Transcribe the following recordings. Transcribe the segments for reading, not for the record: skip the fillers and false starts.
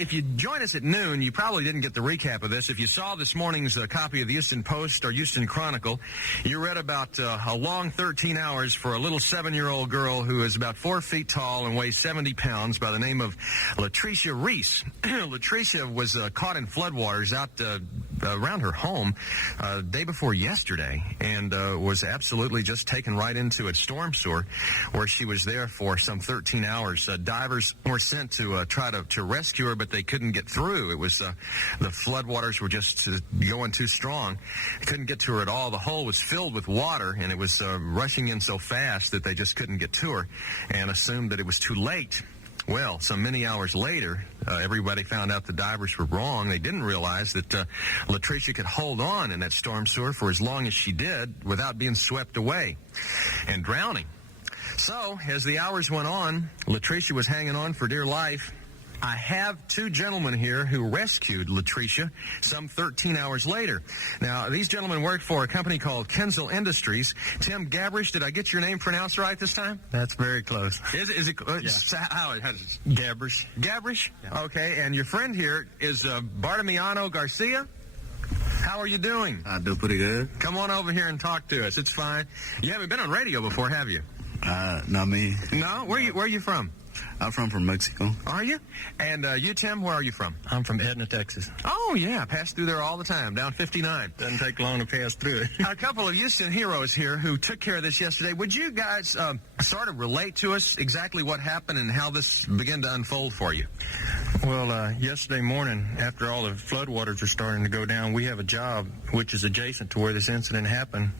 If you join us at noon, you probably didn't get the recap of this. If you saw this morning's copy of the Houston Post or Houston Chronicle, you read about a long 13 hours for a little 7-year-old girl who is about 4 feet tall and weighs 70 pounds by the name of Latricia Reese. Latricia was caught in floodwaters out around her home day before yesterday and was absolutely just taken right into a storm sewer where she was there for some 13 hours. Divers were sent to try to rescue her, but they couldn't get through. It was the floodwaters were just going too strong. They couldn't get to her at all. The hole was filled with water, and it was rushing in so fast that they just couldn't get to her and assumed that it was too late. Well, some many hours later, everybody found out the divers were wrong. They didn't realize that Latricia could hold on in that storm sewer for as long as she did without being swept away and drowning. So, as the hours went on, Latricia was hanging on for dear life. I have 2 gentlemen here who rescued Latricia some 13 hours later. Now, these gentlemen work for a company called Kensel Industries. Tim Gabrish, did I get your name pronounced right this time? That's very close. Is it Yeah. how it? Gabrish. Gabrish? Yeah. Okay, and your friend here is Bartimiano Garcia? How are you doing? I do pretty good. Come on over here and talk to us. It's fine. You haven't been on radio before, have you? Not me. No? Where are you from? I'm from Mexico. Are you? And you, Tim, where are you from? I'm from Edna, Texas. Oh, yeah. Pass through there all the time, down 59. Doesn't take long to pass through it. A couple of Houston heroes here who took care of this yesterday. Would you guys sort of relate to us exactly what happened and how this began to unfold for you? Well, yesterday morning, after all the floodwaters were starting to go down, we have a job which is adjacent to where this incident happened.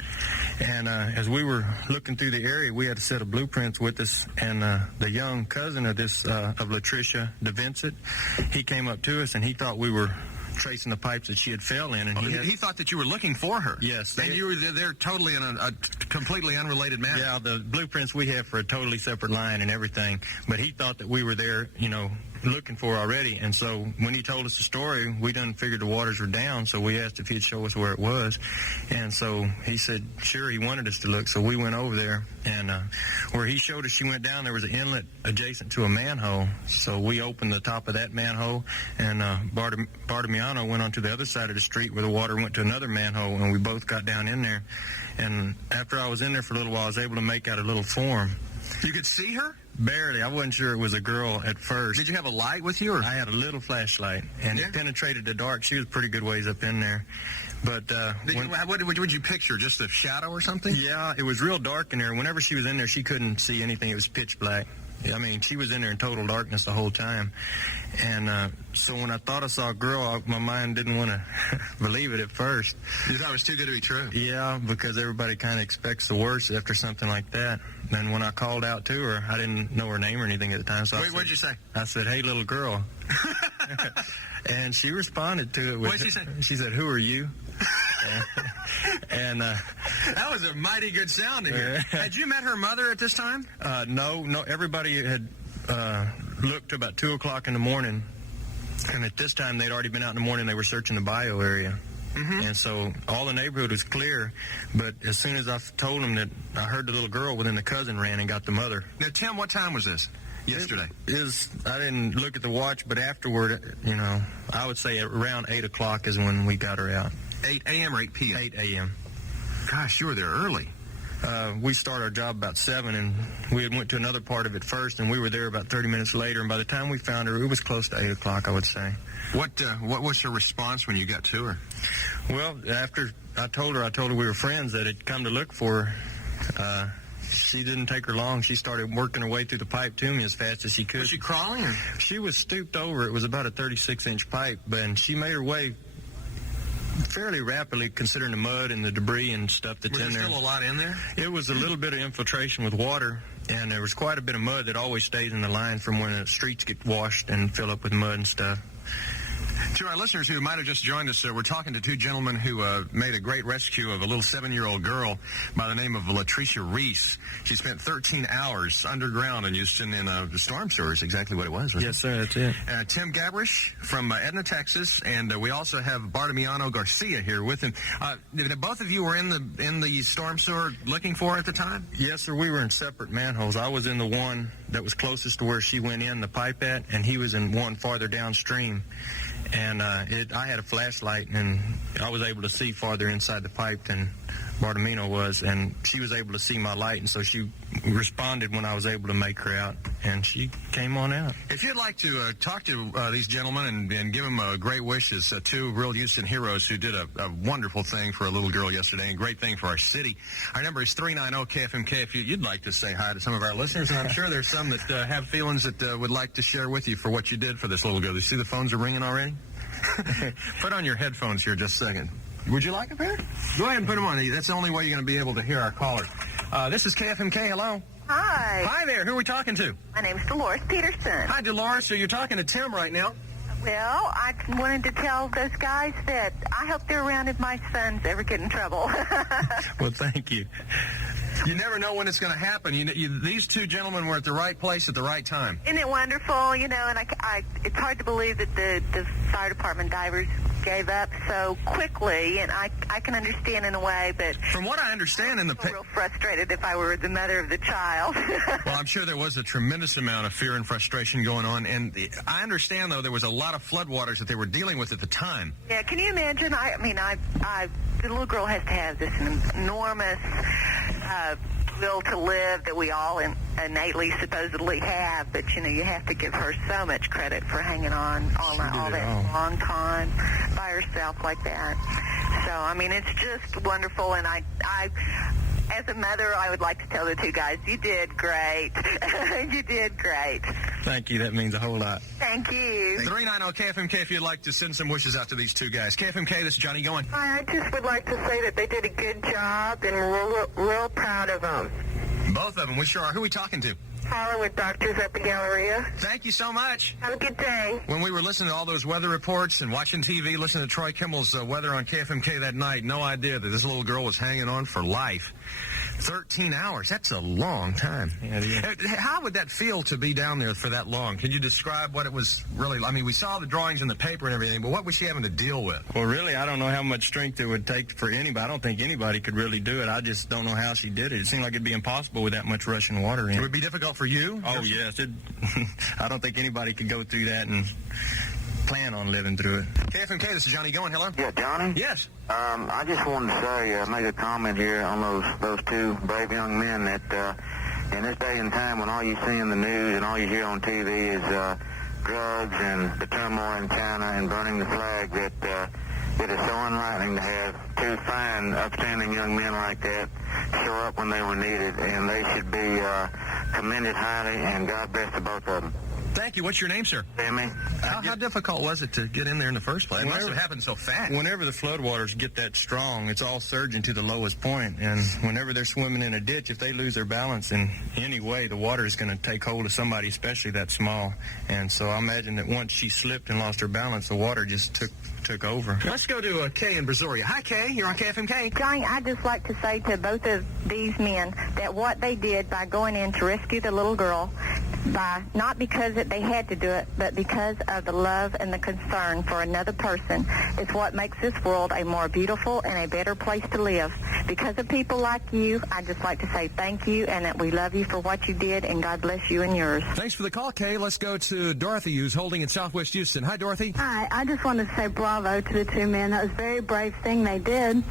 And as we were looking through the area, we had a set of blueprints with us, and the young cousin of Latricia, DeVincent, he came up to us and he thought we were tracing the pipes that she had fell in. And he thought that you were looking for her. Yes. And you were there totally in a completely unrelated manner. Yeah, the blueprints we have for a totally separate line and everything. But he thought that we were there, looking for her already. And so when he told us the story, we done figured the waters were down. So we asked if he'd show us where it was. And so he said, sure, he wanted us to look. So we went over there. And where he showed us she went down, there was an inlet adjacent to a manhole. So we opened the top of that manhole, and Bartimiano went onto the other side of the street where the water went to another manhole, and we both got down in there. And after I was in there for a little while, I was able to make out a little form. You could see her? Barely. I wasn't sure it was a girl at first. Did you have a light with you? Or? I had a little flashlight, and it penetrated the dark. She was pretty good ways up in there. But what would you picture? Just a shadow or something? Yeah, it was real dark in there. Whenever she was in there, she couldn't see anything. It was pitch black. I mean, she was in there in total darkness the whole time. And so when I thought I saw a girl, my mind didn't want to believe it at first. You thought it was too good to be true? Yeah, because everybody kind of expects the worst after something like that. And when I called out to her, I didn't know her name or anything at the time. So what'd you say? I said, hey, little girl. And she responded to it with, what'd she say? She said, who are you? And that was a mighty good sound to hear. Had you met her mother at this time? No. Everybody had looked about 2 o'clock in the morning, and at this time they'd already been out in the morning. They were searching the bio area. Mm-hmm. And so all the neighborhood was clear, but as soon as I told them that I heard the little girl, well, then the cousin ran and got the mother. Now, Tim, what time was this? Yesterday? I didn't look at the watch, but afterward, I would say around 8 o'clock is when we got her out. 8 a.m. or 8 p.m.? 8 a.m. Gosh, you were there early. We started our job about 7, and we had went to another part of it first, and we were there about 30 minutes later, and by the time we found her, it was close to 8 o'clock, I would say. What was her response when you got to her? Well, after I told her we were friends that had come to look for her, she didn't take her long. She started working her way through the pipe to me as fast as she could. Was she crawling? Or? She was stooped over. It was about a 36-inch pipe, and she made her way fairly rapidly, considering the mud and the debris and stuff that's in there. Was there still a lot in there? It was a little bit of infiltration with water, and there was quite a bit of mud that always stays in the line from when the streets get washed and fill up with mud and stuff. To our listeners who might have just joined us, we're talking to two gentlemen who made a great rescue of a little 7-year-old girl by the name of Latricia Reese. She spent 13 hours underground in Houston in the storm sewer is exactly what it was. Yes, sir, that's it. Tim Gabrish from Edna, Texas, and we also have Bartimiano Garcia here with him. Both of you were in the storm sewer looking for her at the time? Yes, sir. We were in separate manholes. I was in the one that was closest to where she went in the pipe at, and he was in one farther downstream. And I had a flashlight, and I was able to see farther inside the pipe than Bartimiano was, and she was able to see my light, and so she responded when I was able to make her out, and she came on out. If you'd like to talk to these gentlemen and give them a great wishes, two real Houston heroes who did a wonderful thing for a little girl yesterday and a great thing for our city. Our number is 390-KFMK if you'd like to say hi to some of our listeners, and I'm sure there's some that have feelings that would like to share with you for what you did for this little girl. You see the phones are ringing already? Put on your headphones here just a second. Would you like a pair? Go ahead and put them on. That's the only way you're going to be able to hear our caller. This is KFMK. Hello. Hi. Hi there. Who are we talking to? My name's Dolores Peterson. Hi, Dolores. So you're talking to Tim right now. Well, I wanted to tell those guys that I hope they're around if my sons ever get in trouble. Well, thank you. You never know when it's going to happen. These two gentlemen were at the right place at the right time. Isn't it wonderful? You know, and it's hard to believe that the fire department divers gave up so quickly, and I can understand in a way, but from what I understand, I'm real frustrated if I were the mother of the child. Well, I'm sure there was a tremendous amount of fear and frustration going on, and I understand though there was a lot of floodwaters that they were dealing with at the time. Yeah, can you imagine? The little girl has to have this enormous will to live that we all innately supposedly have, but you have to give her so much credit for hanging on all that long time by herself like that. So it's just wonderful, and I as a mother, I would like to tell the two guys, you did great. You did great. Thank you. That means a whole lot. Thank you. 390-KFMK if you'd like to send some wishes out to these two guys. KFMK, this is Johnny Goyen. Hi, I just would like to say that they did a good job, and we're real proud of them. Both of them. We sure are. Who are we talking to? Hollywood Doctors at the Galleria. Thank you so much. Have a good day. When we were listening to all those weather reports and watching TV, listening to Troy Kimmel's weather on KFMK that night, no idea that this little girl was hanging on for life. 13 hours. That's a long time. Yeah. How would that feel to be down there for that long? Can you describe what it was really? I mean, we saw the drawings in the paper and everything, but what was she having to deal with? Well, really, I don't know how much strength it would take for anybody. I don't think anybody could really do it. I just don't know how she did it. It seemed like it'd be impossible with that much rushing water in. It would be difficult for you? Oh, yes. I don't think anybody could go through that and plan on living through it. KFMK, this is Johnny Goyen. Hello? Yeah, Johnny? Yes. I just wanted to say, make a comment here on those two brave young men that in this day and time when all you see in the news and all you hear on TV is drugs and the turmoil in China and burning the flag, that it is so enlightening to have two fine, upstanding young men like that show up when they were needed, and they should be commended highly, and God bless the both of them. Thank you. What's your name, sir? Sammy. How difficult was it to get in there in the first place? It must have happened so fast. Whenever the floodwaters get that strong, it's all surging to the lowest point. And whenever they're swimming in a ditch, if they lose their balance in any way, the water is going to take hold of somebody, especially that small. And so I imagine that once she slipped and lost her balance, the water just took over. Let's go to Kay in Brazoria. Hi, Kay. You're on KFMK. Johnny, I'd just like to say to both of these men that what they did by going in to rescue the little girl, by not because that they had to do it, but because of the love and the concern for another person, is what makes this world a more beautiful and a better place to live. Because of people like you, I'd just like to say thank you and that we love you for what you did, and God bless you and yours. Thanks for the call, Kay. Let's go to Dorothy, who's holding in Southwest Houston. Hi, Dorothy. Hi. I just wanted to say bravo to the two men. That was a very brave thing they did,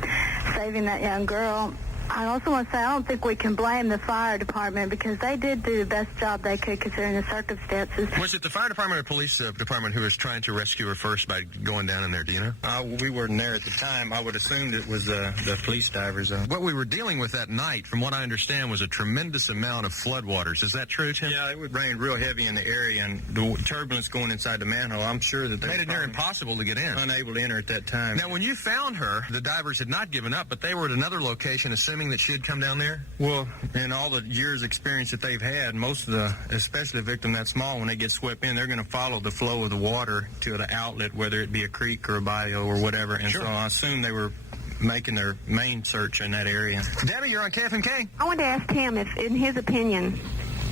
saving that young girl. I also want to say I don't think we can blame the fire department because they did do the best job they could considering the circumstances. Was it the fire department or police department who was trying to rescue her first by going down in there, do you know? We weren't there at the time. I would assume it was the police divers. What we were dealing with that night, from what I understand, was a tremendous amount of floodwaters. Is that true, Tim? Yeah, it would rain real heavy in the area, and the turbulence going inside the manhole, I'm sure that they made it near impossible to get in. Unable to enter at that time. Now, when you found her, the divers had not given up, but they were at another location, assuming assuming that she had come down there? Well, in all the years' experience that they've had, most of the, especially a victim that small, when they get swept in, they're going to follow the flow of the water to the outlet, whether it be a creek or a bayou or whatever. And Sure. so I assume they were making their main search in that area. Debbie, you're on KFMK. I wanted to ask Tim if, in his opinion,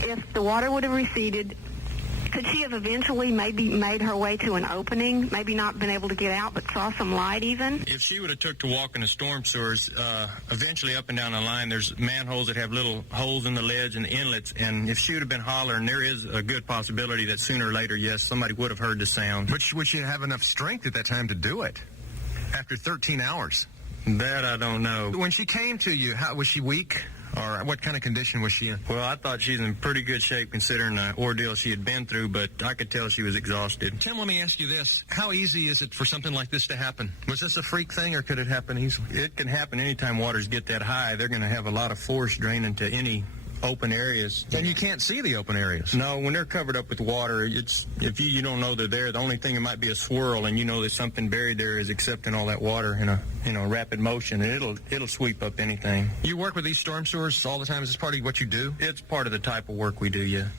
if the water would have receded, could she have eventually maybe made her way to an opening, maybe not been able to get out, but saw some light even? If she would have took to walking the storm sewers, eventually up and down the line, there's manholes that have little holes in the ledge and inlets, and if she would have been hollering, there is a good possibility that sooner or later, yes, somebody would have heard the sound. But would she have enough strength at that time to do it after 13 hours? That I don't know. When she came to you, how was she weak? Or what kind of condition was she in? Well, I thought she's in pretty good shape considering the ordeal she had been through, but I could tell she was exhausted. Tim, let me ask you this. How easy is it for something like this to happen? Was this a freak thing, or could it happen easily? It can happen anytime waters get that high. They're going to have a lot of force draining to any open areas. And you can't see the open areas. No, when they're covered up with water, it's if you don't know they're there, the only thing that might be a swirl, and you know that something buried there is accepting all that water in a rapid motion, and it'll sweep up anything. You work with these storm sewers all the time? Is this part of what you do? It's part of the type of work we do, yeah.